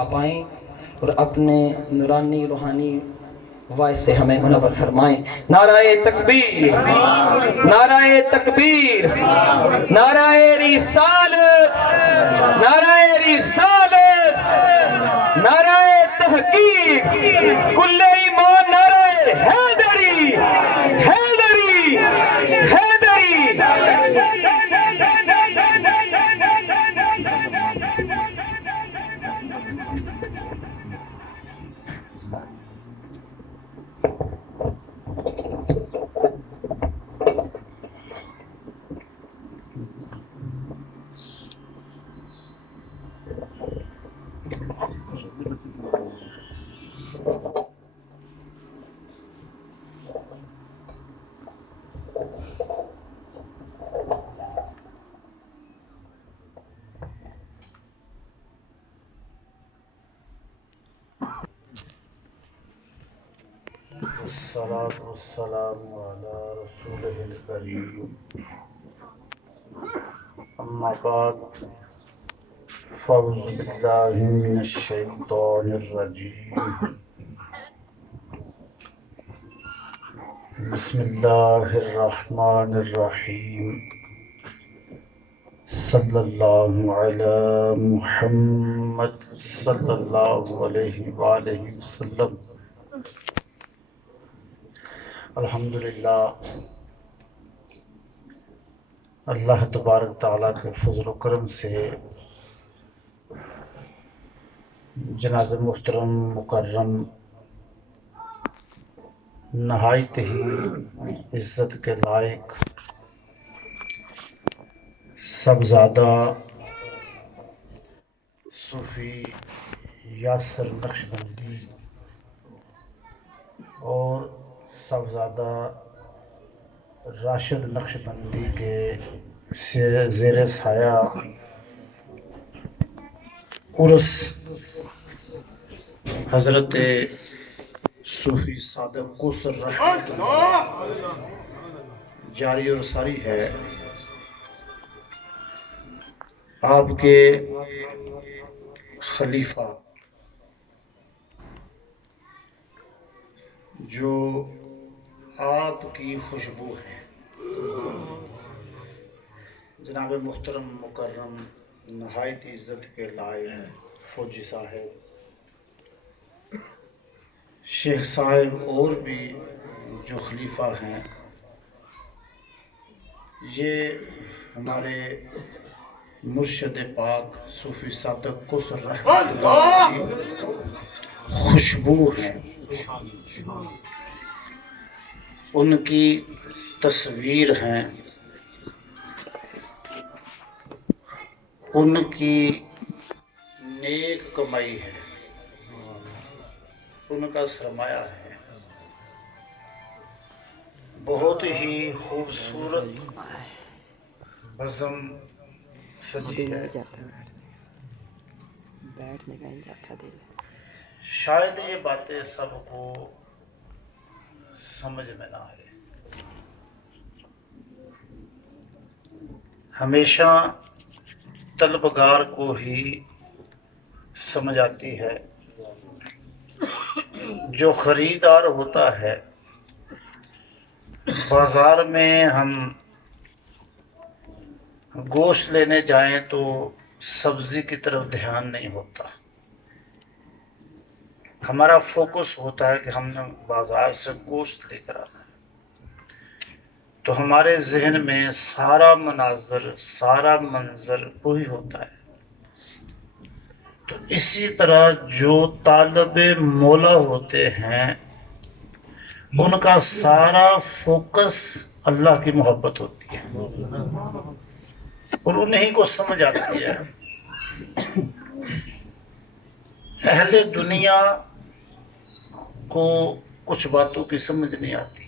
آپ آئیں اور اپنے نورانی روحانی وائس سے ہمیں منور فرمائیں۔ نعرہ تکبیر، نعرہ تکبیر، نعرہ رسالت، نعرہ رسالت، نعرہ تحقیق، کل ایمان نعرہ حیدری، حیدری، حیدری۔ الصلاة والسلام على رسوله الكريم أما بعد فأعوذ بالله من الشيطان الرجيم بسم الله الرحمن الرحيم صلى الله على محمد صلى الله عليه وآله وسلم۔ الحمدللہ اللہ تبارک تعالیٰ کے فضل و کرم سے جناب محترم مکرم نہایت ہی عزت کے لائق صاحبزادہ صوفی یاسر نقشبندی اور صاحبزادہ راشد نقشبندی کے زیر سایہ عرس حضرت صوفی صادق کوثر رحمۃ اللہ جاری اور ساری ہے۔ آپ کے خلیفہ جو آپ کی خوشبو ہے، جناب محترم مکرم نہایت عزت کے لائق فوجی صاحب، شیخ صاحب اور بھی جو خلیفہ ہیں، یہ ہمارے مرشد پاک صوفی صادق کوثر رحمۃ اللہ کی خوشبو ہے، ان کی تصویر ہیں، ان کی نیک کمائی ہے، ان کا سرمایہ ہے۔ بہت ہی خوبصورت بزم سجی ہے، شاید یہ باتیں سب کو سمجھ میں نہ آئے۔ ہمیشہ طلبگار کو ہی سمجھ آتی ہے، جو خریدار ہوتا ہے بازار میں ہم گوشت لینے جائیں تو سبزی کی طرف دھیان نہیں ہوتا، ہمارا فوکس ہوتا ہے کہ ہم نے بازار سے گوشت لے کر آنا ہے، تو ہمارے ذہن میں سارا مناظر، سارا منظر وہی ہوتا ہے۔ تو اسی طرح جو طالب مولا ہوتے ہیں ان کا سارا فوکس اللہ کی محبت ہوتی ہے اور انہی کو سمجھ آتی ہے۔ اہل دنیا کو کچھ باتوں کی سمجھ نہیں آتی۔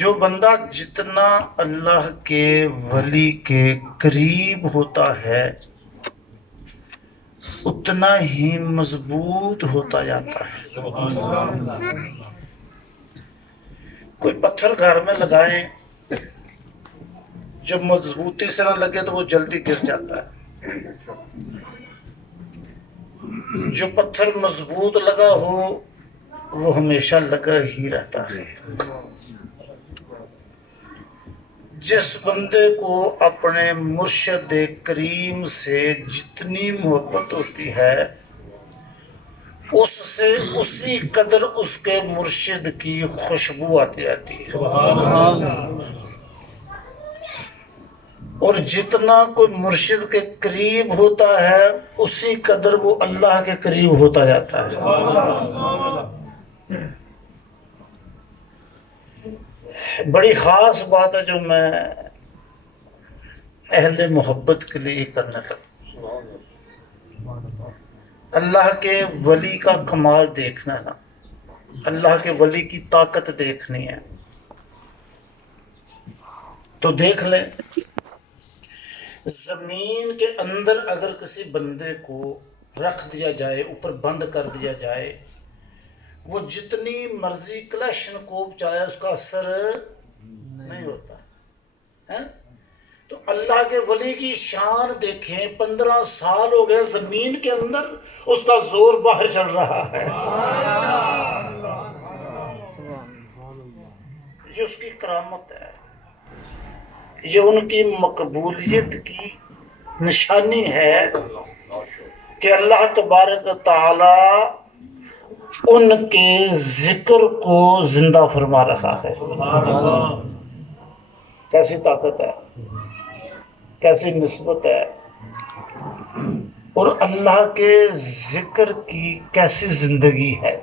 جو بندہ جتنا اللہ کے ولی کے قریب ہوتا ہے اتنا ہی مضبوط ہوتا جاتا ہے۔ کوئی پتھر گھر میں لگائیں، جب مضبوطی سے نہ لگے تو وہ جلدی گر جاتا ہے، جو پتھر مضبوط لگا ہو وہ ہمیشہ لگا ہی رہتا ہے. جس بندے کو اپنے مرشد کریم سے جتنی محبت ہوتی ہے اس سے اسی قدر اس کے مرشد کی خوشبو آتی رہتی ہے. اور جتنا کوئی مرشد کے قریب ہوتا ہے اسی قدر وہ اللہ کے قریب ہوتا جاتا ہے. بڑی خاص بات ہے جو میں اہل محبت کے لیے کرنے لگا. اللہ کے ولی کا کمال دیکھنا ہے، اللہ کے ولی کی طاقت دیکھنی ہے تو دیکھ لیں. زمین کے اندر اگر کسی بندے کو رکھ دیا جائے، اوپر بند کر دیا جائے، وہ جتنی مرضی کلیشن کوپ چلائے اس کا اثر نہیں ہوتا ہے. تو اللہ کے ولی کی شان دیکھیں، 15 سال ہو گئے زمین کے اندر اس کا زور باہر چل رہا ہے. یہ اس کی کرامت ہے، یہ ان کی مقبولیت کی نشانی ہے کہ اللہ تبارک تعالی ان کے ذکر کو زندہ فرما رہا ہے. کیسی طاقت ہے، کیسی نسبت ہے، اور اللہ کے ذکر کی کیسی زندگی ہے.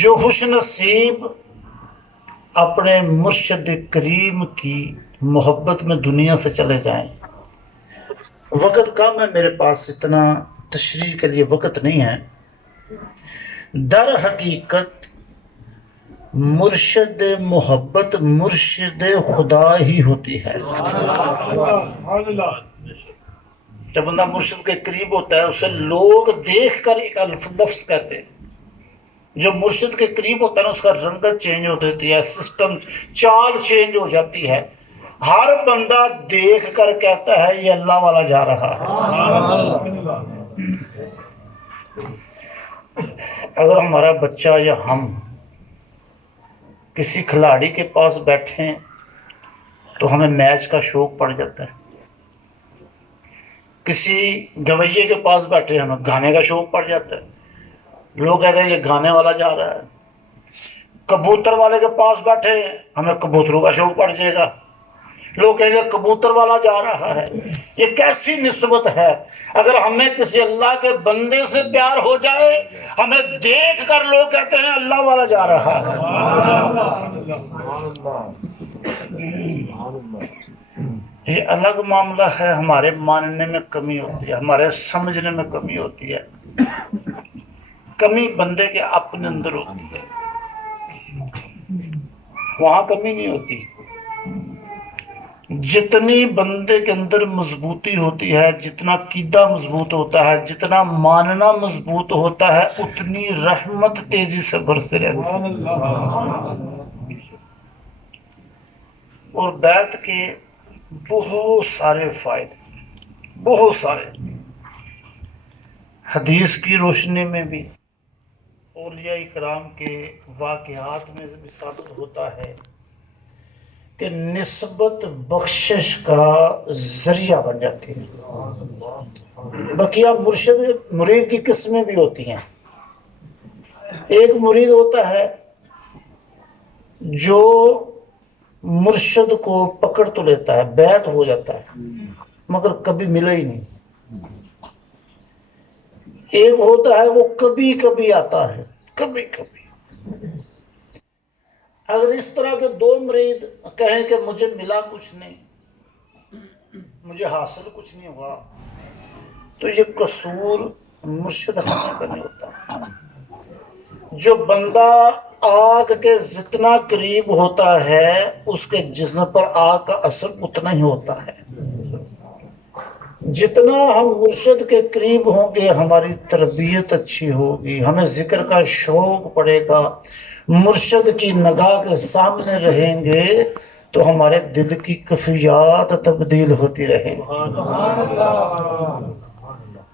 جو خوش نصیب اپنے مرشد کریم کی محبت میں دنیا سے چلے جائیں. وقت کم ہے میرے پاس، اتنا تشریح کے لیے وقت نہیں ہے. در حقیقت مرشد محبت مرشد خدا ہی ہوتی ہے. جب بندہ مرشد کے قریب ہوتا ہے اسے لوگ دیکھ کر ایک لفظ کہتے ہیں. جو مرشد کے قریب ہوتا ہے نا اس کا رنگت چینج ہو جاتی ہے، سسٹم چال چینج ہو جاتی ہے. ہر بندہ دیکھ کر کہتا ہے یہ اللہ والا جا رہا ہے. اگر ہمارا بچہ یا ہم کسی کھلاڑی کے پاس بیٹھیں تو ہمیں میچ کا شوق پڑ جاتا ہے. کسی گویے کے پاس بیٹھے ہمیں گانے کا شوق پڑ جاتا ہے. لوگ کہتے ہیں یہ گانے والا جا رہا ہے. کبوتر والے کے پاس بیٹھے ہمیں کبوتروں کا شوق پڑ جائے گا. لوگ کہیں گے کبوتر والا جا رہا ہے. یہ کیسی نسبت ہے؟ اگر ہمیں کسی اللہ کے بندے سے پیار ہو جائے ہمیں دیکھ کر لوگ کہتے ہیں اللہ والا جا رہا ہے. یہ الگ معاملہ ہے. ہمارے ماننے میں کمی ہوتی ہے، ہمارے سمجھنے میں کمی ہوتی ہے. کمی بندے کے اپنے اندر ہوتی ہے، وہاں کمی نہیں ہوتی. جتنی بندے کے اندر مضبوطی ہوتی ہے، جتنا عقیدہ مضبوط ہوتا ہے، جتنا ماننا مضبوط ہوتا ہے، اتنی رحمت تیزی سے برسے رہتی ہے. اور بیعت کے بہت سارے فائدے، بہت سارے. حدیث کی روشنی میں بھی، اولیاء کرام کے واقعات میں بھی ثابت ہوتا ہے کہ نسبت بخشش کا ذریعہ بن جاتی ہے. بقیہ مرید کی قسمیں بھی ہوتی ہیں. ایک مرید ہوتا ہے جو مرشد کو پکڑ تو لیتا ہے، بیعت ہو جاتا ہے، مگر کبھی ملا ہی نہیں. ایک ہوتا ہے وہ کبھی کبھی آتا ہے، کبھی کبھی. اگر اس طرح کے دو مرید کہیں کہ مجھے ملا کچھ نہیں، مجھے حاصل کچھ نہیں ہوا، تو یہ قصور مرشد خانے کا نہیں ہوتا. جو بندہ آگ کے جتنا قریب ہوتا ہے اس کے جسم پر آگ کا اثر اتنا ہی ہوتا ہے. جتنا ہم مرشد کے قریب ہوں گے ہماری تربیت اچھی ہوگی، ہمیں ذکر کا شوق پڑے گا، مرشد کی نگاہ کے سامنے رہیں گے تو ہمارے دل کی کیفیات تبدیل ہوتی رہے.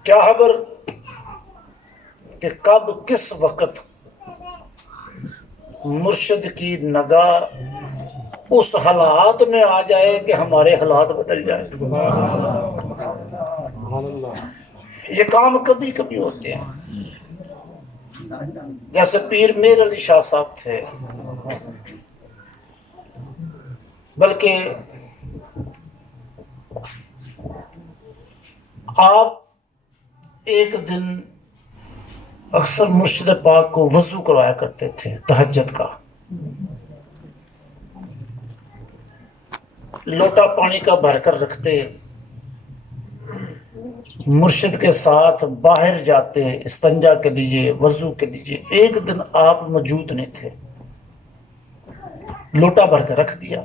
کیا خبر کہ کب کس وقت مرشد کی نگاہ اس حالات میں آ جائے کہ ہمارے حالات بدل جائیں. یہ کام کبھی کبھی ہوتے ہیں. جیسے پیر میر علی شاہ صاحب تھے، بلکہ آپ ایک دن اکثر مرشد پاک کو وضو کروایا کرتے تھے تہجد کا. لوٹا پانی کا بھر کر رکھتے، مرشد کے ساتھ باہر جاتے استنجا کے لیے، وضو کے لیے. ایک دن آپ موجود نہیں تھے، لوٹا بھر کر رکھ دیا.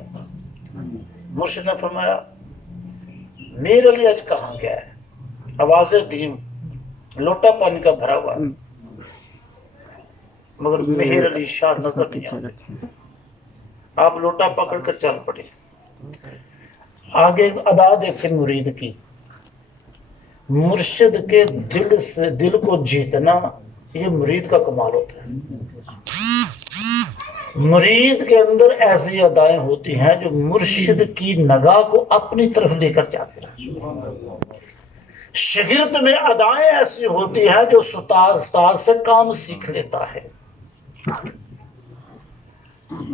مرشد نے فرمایا میر علی آج کہاں گیا ہے؟ آوازیں دی، لوٹا پانی کا بھرا ہوا ہے، مگر مہر علی شاہ نظر نہیں آتے. آپ لوٹا پکڑ کر چل پڑے. آگے ادا دیکھیں مرید کی. مرشد کے دل سے دل کو جیتنا یہ مرید کا کمال ہوتا ہے. مرید کے اندر ایسی ادائیں ہوتی ہیں جو مرشد کی نگاہ کو اپنی طرف لے کر جاتے ہیں. شاگرد میں ادائیں ایسی ہوتی ہیں جو استاد سے کام سیکھ لیتا ہے.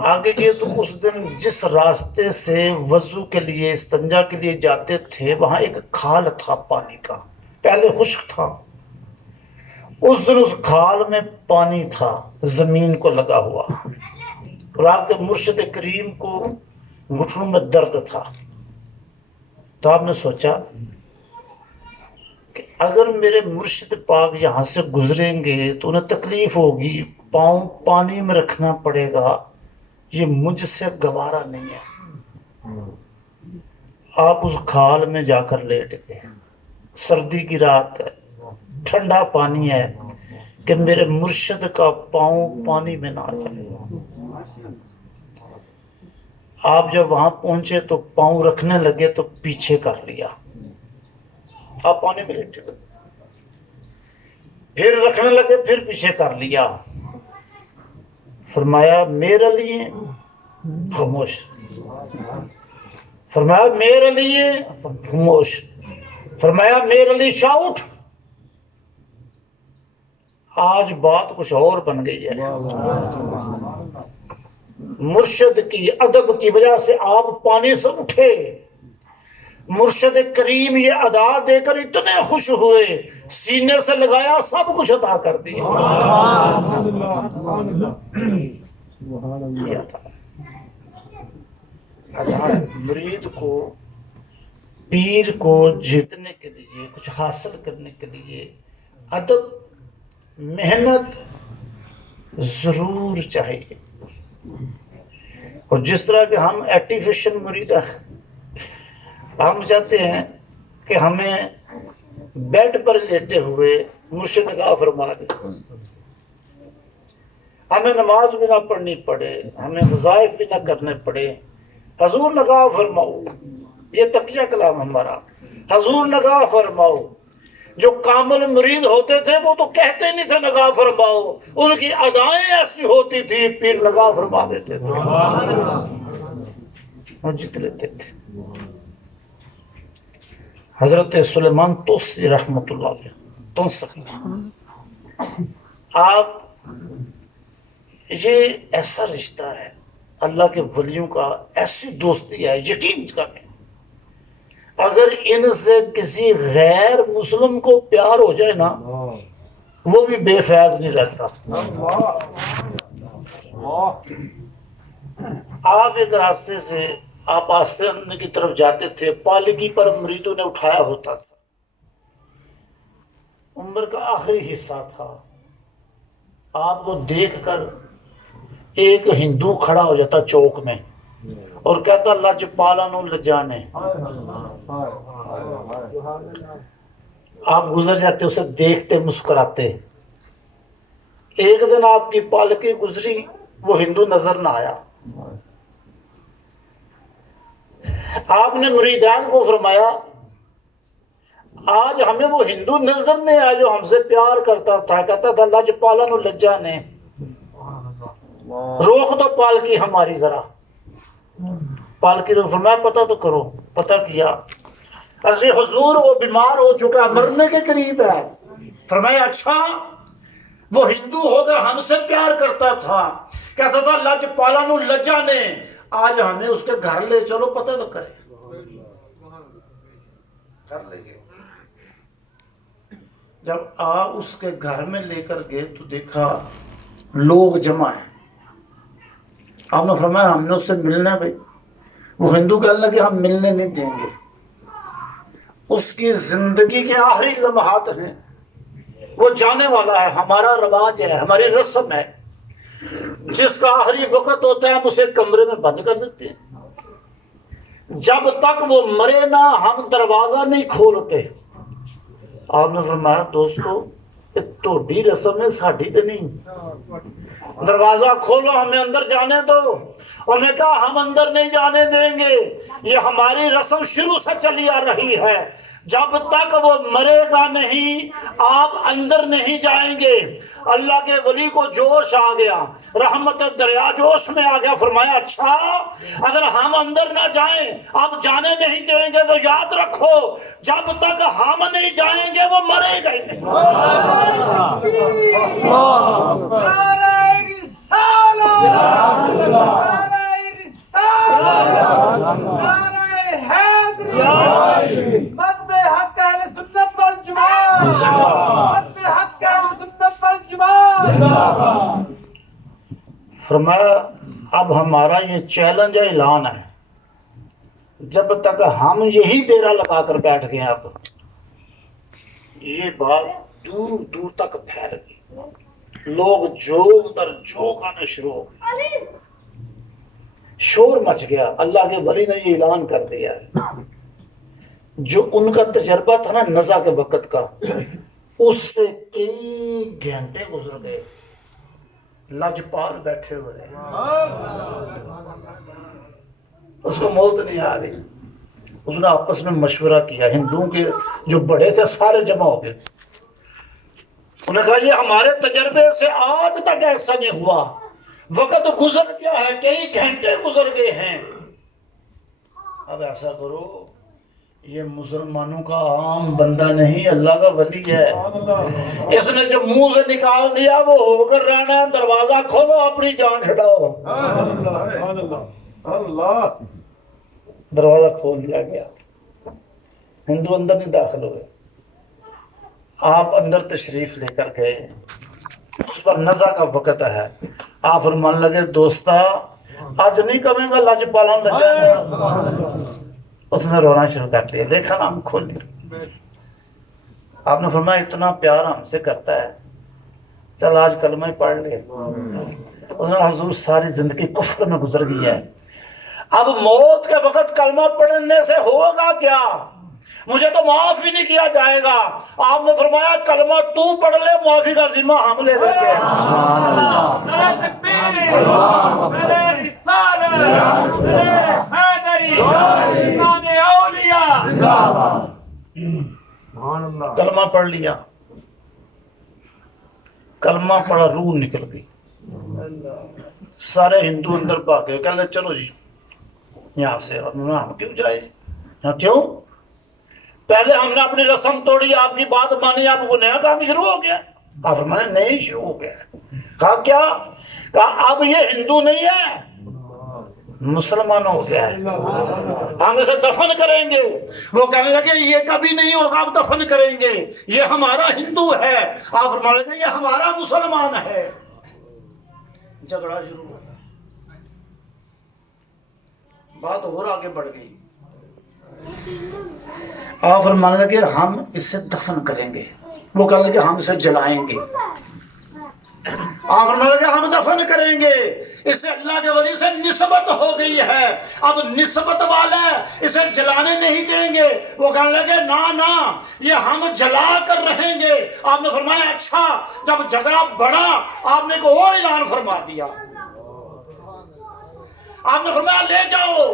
آگے یہ تو اس دن جس راستے سے وضو کے لیے استنجا کے لیے جاتے تھے وہاں ایک کھال تھا پانی کا، پہلے خشک تھا. اس دن اس کھال میں پانی تھا زمین کو لگا ہوا، اور آپ کے مرشد کریم کو گھٹنوں میں درد تھا. تو آپ نے سوچا کہ اگر میرے مرشد پاک یہاں سے گزریں گے تو انہیں تکلیف ہوگی، پاؤں پانی میں رکھنا پڑے گا، یہ مجھ سے گوارا نہیں ہے. آپ اس کھال میں جا کر لیٹ گئے. سردی کی رات ہے، ٹھنڈا پانی ہے، کہ میرے مرشد کا پاؤں پانی میں نہ آ جائے. آپ جب وہاں پہنچے تو پاؤں رکھنے لگے تو پیچھے کر لیا. آپ پانی میں لیٹے، پھر رکھنے لگے، پھر پیچھے کر لیا. فرمایا میرے لیے خاموش، فرمایا میرے لیے خاموش، فرمایا میرے لیے شاہ اٹھ. آج بات کچھ اور بن گئی ہے. مرشد کی ادب کی وجہ سے آپ پانی سے اٹھے. مرشد کریم یہ ادا دے کر اتنے خوش ہوئے، سینے سے لگایا، سب کچھ عطا کر دیا. یہ عطا ہے. مرید کو، پیر کو جیتنے کے لیے، کچھ حاصل کرنے کے لیے ادب، محنت ضرور چاہیے. اور جس طرح کہ ہم ایٹیفیشن مرید ہیں، ہم چاہتے ہیں کہ ہمیں بیڈ پر لیٹے ہوئے مرشد نگاہ فرما دے، ہمیں نماز بھی نہ پڑھنی پڑے، ہمیں وظائف بھی نہ کرنے پڑے. حضور نگاہ فرماؤ، یہ تقیہ کلام ہمارا، حضور نگاہ فرماؤ. جو کامل مرید ہوتے تھے وہ تو کہتے نہیں تھے نگاہ فرماؤ، ان کی ادائیں ایسی ہوتی تھی پھر نگاہ فرما دیتے تھے، وہ جت لیتے تھے. حضرت سلیمان توسی رحمت اللہ علیہ تنسخ میں آپ، یہ ایسا رشتہ ہے اللہ کے ولیوں کا، ایسی دوستی ہے یقین کا ہے. اگر ان سے کسی غیر مسلم کو پیار ہو جائے نا وہ بھی بے فیض نہیں رہتا. آپ ایک راستے سے آپ آستین کی طرف جاتے تھے، پالکی پر مریدوں نے اٹھایا ہوتا تھا، عمر کا آخری حصہ تھا. آپ کو دیکھ کر ایک ہندو کھڑا ہو جاتا چوک میں اور کہتا لجپالانو لجانے. آپ گزر جاتے، اسے دیکھتے، مسکراتے. ایک دن آپ کی پالکی گزری، وہ ہندو نظر نہ آیا. آپ نے مریدان کو فرمایا آج ہمیں وہ ہندو نظر نہیں آیا جو ہم سے پیار کرتا تھا، کہتا تھا لج پالن و لجا نے روک دو پالکی ہماری ذرا. پالکی نے فرمایا پتہ تو کرو. پتہ کیا، اصلی حضور وہ بیمار ہو چکا، مرنے کے قریب ہے. فرمایا اچھا وہ ہندو ہو کر ہم سے پیار کرتا تھا، کہتا تھا لج پالن و لجا نے، آج ہمیں اس کے گھر لے چلو پتہ تو کرے. گھر لے گئے. جب آپ اس کے گھر میں لے کر گئے تو دیکھا لوگ جمع ہیں. آپ نے فرمایا ہم نے اس سے ملنا ہے. بھائی وہ ہندو کہنے لگے ہم ملنے نہیں دیں گے. اس کی زندگی کے آخری لمحات ہیں، وہ جانے والا ہے. ہمارا رواج ہے، ہماری رسم ہے، جس کا آخری وقت ہوتا ہے ہم اسے کمرے میں بند کر دیتے ہیں. جب تک وہ مرے نہ ہم دروازہ نہیں کھولتے. آپ نے فرمایا دوستو یہ توڑی رسم ہے، ساڑھی تو نہیں. دروازہ کھولو ہمیں اندر جانے دو. انہوں نے کہا ہم اندر نہیں جانے دیں گے، یہ ہماری رسم شروع سے چلی آ رہی ہے، جب تک وہ مرے گا نہیں آپ اندر نہیں جائیں گے. اللہ کے ولی کو جوش آ گیا، رحمت دریا جوش میں آ گیا. فرمایا اچھا اگر ہم اندر نہ جائیں آپ جانے نہیں دیں گے تو یاد رکھو جب تک ہم نہیں جائیں گے وہ مرے گا ہی نہیں. فرمایا اب ہمارا یہ چیلنج ہے، اعلان ہے، جب تک ہم یہی ڈیرا لگا کر بیٹھ گئے اب یہ بات دور دور تک پھیل گئی. لوگ جوگ در جوگ آنے شروع ہو گئے، شور مچ گیا. اللہ کے ولی نے یہ اعلان کر دیا ہے. جو ان کا تجربہ تھا نا نزا کے وقت کا، اس سے کئی گھنٹے گزر گئے، لجپال بیٹھے ہوئے، اس کو موت نہیں آ رہی. اس نے آپس میں مشورہ کیا، ہندوؤں کے جو بڑے تھے سارے جمع ہو گئے. انہوں نے کہا یہ ہمارے تجربے سے آج تک ایسا نہیں ہوا، وقت گزر گیا ہے، کئی گھنٹے گزر گئے ہیں. اب ایسا کرو یہ مسلمانوں کا عام بندہ نہیں، اللہ کا ولی ہے. اس نے جو منہ سے نکال دیا وہ ہو کر رہنا ہے. دروازہ کھولو اپنی جان چھڑاؤ. اللہ دروازہ کھول دیا گیا. ہندو اندر نہیں داخل ہوئے. آپ اندر تشریف لے کر گئے. اس پر نزا کا وقت ہے. آپ فرمان لگے دوستا آج نہیں کمیں گا لج پالن لجا. اس نے رونا شروع کر دیا. دیکھا نا ہم کھول دیا. آپ نے فرمایا اتنا پیار ہم سے کرتا ہے، چل آج کلمہ ہی پڑھ لے. اس نے حضور ساری زندگی کفر میں گزر گئی ہے، اب موت کے وقت کلمہ پڑھنے سے ہوگا کیا؟ مجھے تو معاف ہی نہیں کیا جائے گا. آپ نے فرمایا کلمہ تو پڑھ لے، معافی کا ذمہ ہم لے لیں گے. کلمہ پڑھ لیا، کلمہ پڑھا، روح نکل گئی. سارے ہندو اندر بھاگے، کہنے چلو جی یہاں سے. ہم کیوں جائیں؟ کیوں؟ پہلے ہم نے اپنی رسم توڑی، آپ کی بات مانی، آپ کو نیا کام شروع ہو گیا. آپ میں نے نہیں شروع ہو گیا. کہا کیا؟ کہا اب یہ ہندو نہیں ہے، مسلمان ہو گیا ہے، ہم اسے دفن کریں گے. وہ کہنے لگے یہ کبھی نہیں ہوگا، آپ دفن کریں گے، یہ ہمارا ہندو ہے. آپ فرمانے لگے یہ ہمارا مسلمان ہے. جھگڑا شروع ہو گیا، بات اور آگے بڑھ گئی. آپ فرمانے لگے ہم اسے دفن کریں گے. وہ کہنے لگے ہم اسے جلائیں گے. آپ فرمانے لگے ہم دفن کریں گے. اسے اللہ کے ولی سے نسبت ہو گئی ہے، اب نسبت والا ہے، اسے جلانے نہیں دیں گے. وہ کہنے لگے نا یہ ہم جلا کر رہیں گے. آپ نے فرمایا اچھا. جب جھگڑا بڑھا آپ نے کو اور اعلان فرما دیا. آپ نے فرمایا لے جاؤ